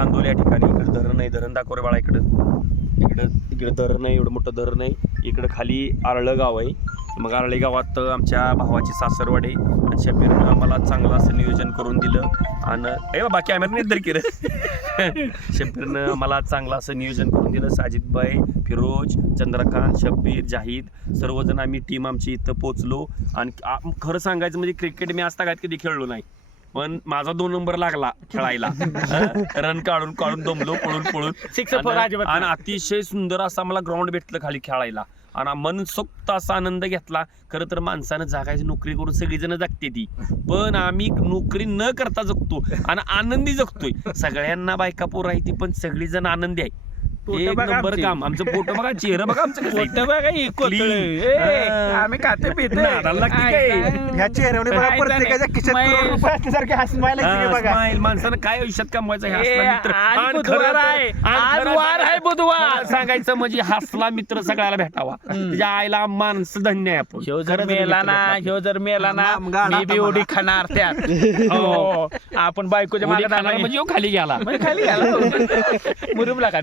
चांदोली या ठिकाणी. इकडे धरण नाही, धरण दाखव रे बाळा. इकडे धरण नाही, एवढं मोठं धरण नाही. इकडं खाली आरळं गाव आहे. मग आरळी गावात आमच्या भावाची सासरवाडी आहे आणि शबीरनं आम्हाला चांगलं असं नियोजन करून दिलं. आणि बाबा कॅमेरा नाही तरी केलं. शबीरनं आम्हाला चांगलं असं नियोजन करून दिलं. साजिदबाई, फिरोज, चंद्रकांत, शब्बीर, जाहीद सर्वजण आम्ही टीम आमची इथं पोचलो. आणि खरं सांगायचं म्हणजे क्रिकेट मी आज कधी खेळलो नाही, पण माझा 2 नंबर लागला खेळायला. रन काढून काढून दमलो पळून आणि अतिशय सुंदर असं मला ग्राउंड भेटलं खाली खेळायला आणि मनसोक्त असा आनंद घेतला. खरं तर माणसानं जागायची नोकरी करून सगळीजण जगते ती, पण आम्ही नोकरी न करता जगतो आणि आनंदी जगतोय. सगळ्यांना बायका पोरं आहे ती, पण सगळीजण आनंदी आहे. एक नंबर काम. आमचं फोटो बघा, चेहरा बघा आमचं कसं आम्ही खाते पिते ह्या चेहऱ्याने बघा प्रत्येकाच्या खिशात करोड रुपये असल्यासारखे हा स्माइल आहे बघा. माणसानं काय आयुष्यात कमवायचं हे हसला मित्र. आज बुधवार आहे, आज वार आहे बुधवार. सांगायचं म्हणजे हसला मित्र सगळ्याला भेटावा. तुझ्या आईला माणसं धन्य आहे आपण. ह्यो जर मेला ना मी बी उडी खाणार त्यात. हो, आपण बायकोच्या मागे म्हणजे खाली गेला खाली गेला मुरुमला का